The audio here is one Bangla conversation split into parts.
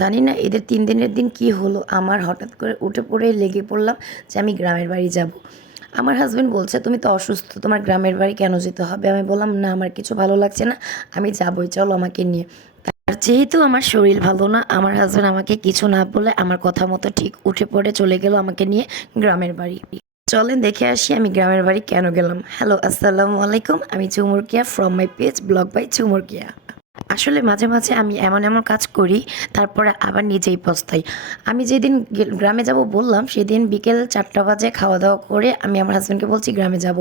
জানি না ঈদের ৩ দিনের দিন কি হলো, আমার হঠাৎ করে উঠে পড়ে লেগে পড়লাম যে আমি গ্রামের বাড়ি যাব। আমার হাসব্যান্ড বলছে, "তুমি তো অসুস্থ, তোমার গ্রামের বাড়ি কেন যেতে হবে?" আমি বললাম, "না, আমার কিছু ভালো লাগছে না, আমি যাবই, চলো আমাকে নিয়ে।" আর যেহেতু আমার শরীর ভালো না, আমার হাসব্যান্ড আমাকে কিছু না বলে আমার কথা মতো ঠিক উঠে পড়ে চলে গেল আমাকে নিয়ে গ্রামের বাড়ি। চলেন দেখে আসি আমি গ্রামের বাড়ি কেন গেলাম। হ্যালো, আসসালামু আলাইকুম, আমি Chumurkiya from my page blog by Chumurkiya. আসলে মাঝে মাঝে আমি এমন এমন কাজ করি, তারপরে আবার নিজেই পস্তাই। আমি যেদিন গ্রামে যাব বললাম, সেদিন বিকেল 4টা বাজে খাওয়া দাওয়া করে আমি আমার হাজব্যান্ডকে বলছি গ্রামে যাব।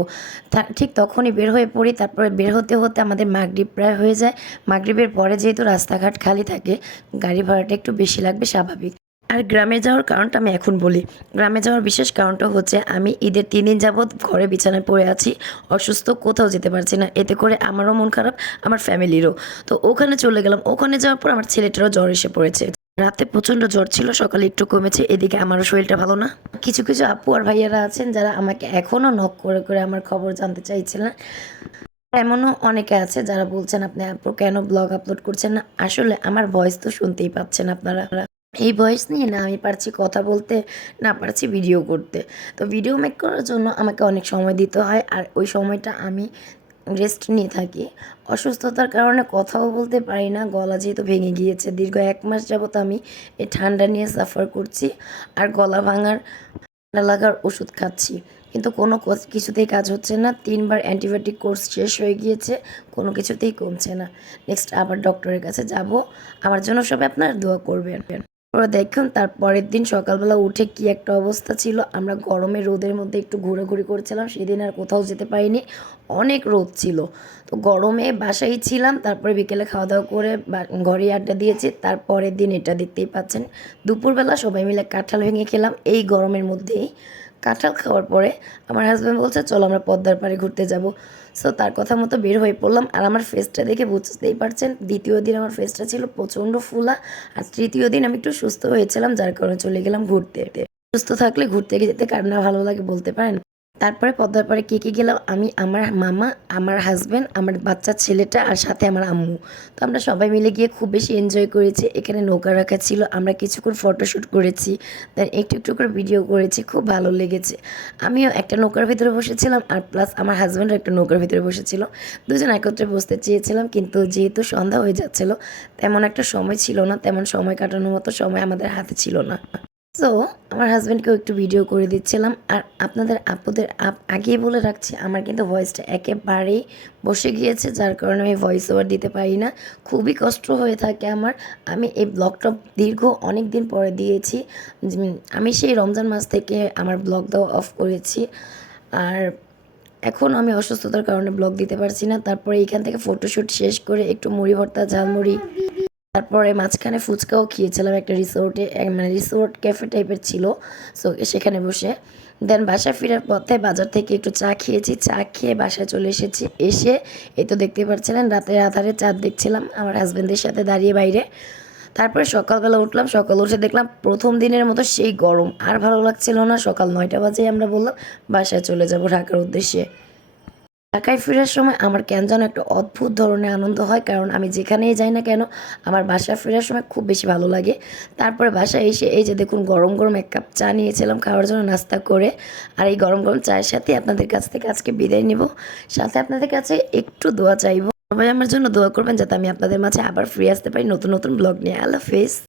ঠিক তখনই বের হয়ে পড়ি। তারপরে বের হতে হতে আমাদের মাগরিব প্রায় হয়ে যায়। মাগরিবের পরে যেহেতু রাস্তাঘাট খালি থাকে, গাড়ি ভাড়াটা একটু বেশি লাগবে, স্বাভাবিক। আর গ্রামে যাওয়ার কারণটা আমি এখন বলি। গ্রামে যাওয়ার বিশেষ কারণটা হচ্ছে আমি ঈদের 3 দিন যাবৎ ঘরে বিছানায় পড়ে আছি, অসুস্থ, কোথাও যেতে পারছি না। এতে করে আমারও মন খারাপ, আমার ফ্যামিলিরও। তো ওখানে চলে গেলাম। ওখানে যাওয়ার পর আমার ছেলেটারও জ্বর এসে পড়েছে। রাতে প্রচণ্ড জ্বর ছিল, সকালে একটু কমেছে। এদিকে আমারও শরীরটা ভালো না। কিছু কিছু আপু আর ভাইয়ারা আছেন যারা আমাকে এখনও নক করে করে আমার খবর জানতে চাইছিলেন। এমনও অনেকে আছে যারা বলছেন, "আপনি আপু কেন ব্লগ আপলোড করছেন না?" আসলে আমার ভয়েস তো শুনতেই পাচ্ছেন আপনারা। এই ভয়েস নিয়ে না আমি পারছি কথা বলতে, না পারছি ভিডিও করতে। তো ভিডিও মেক করার জন্য আমাকে অনেক সময় দিতে হয়, আর ওই সময়টা আমি রেস্ট নিয়ে থাকি। অসুস্থতার কারণে কথাও বলতে পারি না, গলা যেহেতু ভেঙে গিয়েছে। দীর্ঘ 1 মাস যাবত আমি এই ঠান্ডা নিয়ে সাফার করছি, আর গলা ভাঙার, ঠান্ডা লাগার ওষুধ খাচ্ছি। কিন্তু কোনো কিছুতেই কাজ হচ্ছে না। 3 বার অ্যান্টিবায়োটিক কোর্স শেষ হয়ে গিয়েছে, কোনো কিছুতেই কমছে না। নেক্সট আবার ডক্টরের কাছে যাব। আমার জন্য সবাই আপনারা দোয়া করবেন। ওরা দেখুন, তার পরের দিন সকালবেলা উঠে কি একটা অবস্থা ছিল। আমরা গরমে রোদের মধ্যে একটু ঘোরাঘুরি করছিলাম, সেদিন আর কোথাও যেতে পারিনি, অনেক রোদ ছিল। তো গরমে বাসায় ছিলাম। তারপরে বিকেলে খাওয়া দাওয়া করে ঘরে আড্ডা দিয়েছি। তারপরের দিন এটা দেখতেই পাচ্ছেন, দুপুরবেলা সবাই মিলে কাঁঠাল ভেঙে খেলাম এই গরমের মধ্যেই। কাঁঠাল খাওয়ার পরে আমার হাজব্যান্ড বলছে, "চলো আমরা পদ্মার পাড়ে ঘুরতে যাব।" সো তার কথা মতো বের হয়ে পড়লাম। আর আমার ফেসটা দেখে বুঝতেই পারছেন, দ্বিতীয় দিন আমার ফেসটা ছিল প্রচণ্ড ফুলা, আর তৃতীয় দিন আমি একটু সুস্থ হয়েছিলাম, যার কারণে চলে গেলাম ঘুরতে। সুস্থ থাকলে ঘুরতে যেতে কার না ভালো লাগে বলতে পারেন। তারপরে পদ্মার পাড়ে কে গেলাম, আমি, আমার মামা, আমার হাজব্যান্ড, আমার বাচ্চা ছেলেটা, আর সাথে আমার আম্মু। তো আমরা সবাই মিলে গিয়ে খুব বেশি এনজয় করেছি। এখানে নৌকা রাখা ছিল, আমরা কিছুক্ষণ ফটোশ্যুট করেছি, দেন একটু একটু করে ভিডিও করেছি, খুব ভালো লেগেছে। আমিও একটা নৌকার ভিতরে বসেছিলাম, আর প্লাস আমার হাজব্যান্ডও একটা নৌকার ভিতরে বসেছিল। দুজন একত্রে বসতে চেয়েছিলাম, কিন্তু যেহেতু সন্ধ্যা হয়ে যাচ্ছিল, তেমন একটা সময় ছিল না, তেমন সময় কাটানোর মতো সময় আমাদের হাতে ছিল না। সো আমার হাজব্যান্ডকেও একটু ভিডিও করে দিচ্ছিলাম। আর আপনাদের আপুদের আগেই বলে রাখছি, আমার কিন্তু ভয়েসটা একেবারেই বসে গিয়েছে, যার কারণে আমি ভয়েস ওভার দিতে পারি না, খুবই কষ্ট হয়ে থাকে আমার। আমি এই ব্লগটা দীর্ঘ অনেক দিন পরে দিয়েছি। আমি সেই রমজান মাস থেকে আমার ব্লগ দেওয়া অফ করেছি, আর এখন আমি অসুস্থতার কারণে ব্লগ দিতে পারছি না। তারপরে এইখান থেকে ফটোশ্যুট শেষ করে একটু মুড়ি ভর্তা, ঝালমুড়ি, তারপরে মাঝখানে ফুচকাও খেয়েছিলাম একটা রিসোর্টে, মানে রিসোর্ট ক্যাফে টাইপের ছিল। সো সেখানে বসে দেন বাসায় ফেরার পথে বাজার থেকে একটু চা খেয়েছি। চা খেয়ে বাসায় চলে এসেছি। এসে এই তো দেখতে পাচ্ছিলেন, রাতের আধারে চাঁদ দেখছিলাম আমার হাজব্যান্ডের সাথে দাঁড়িয়ে বাইরে। তারপরে সকালবেলা উঠলাম, সকাল উঠে দেখলাম প্রথম দিনের মতো সেই গরম, আর ভালো লাগছিল না। সকাল 9টা বাজে আমরা বললাম বাসায় চলে যাব ঢাকার উদ্দেশ্যে। ঢাকায় ফেরার সময় আমার কেন যেন একটা অদ্ভুত ধরনের আনন্দ হয়, কারণ আমি যেখানেই যাই না কেন আমার বাসায় ফেরার সময় খুব বেশি ভালো লাগে। তারপরে বাসায় এসে এই যে দেখুন, গরম গরম 1 কাপ চা নিয়েছিলাম খাওয়ার জন্য নাস্তা করে। আর এই গরম গরম চায়ের সাথে আপনাদের কাছ থেকে আজকে বিদায় নিব, সাথে আপনাদের কাছে একটু দোয়া চাইবো। সবাই আমার জন্য দোয়া করবেন যাতে আমি আপনাদের মাঝে আবার ফিরে আসতে পারি নতুন নতুন ব্লগ নিয়ে। আল্লাহ হাফেজ।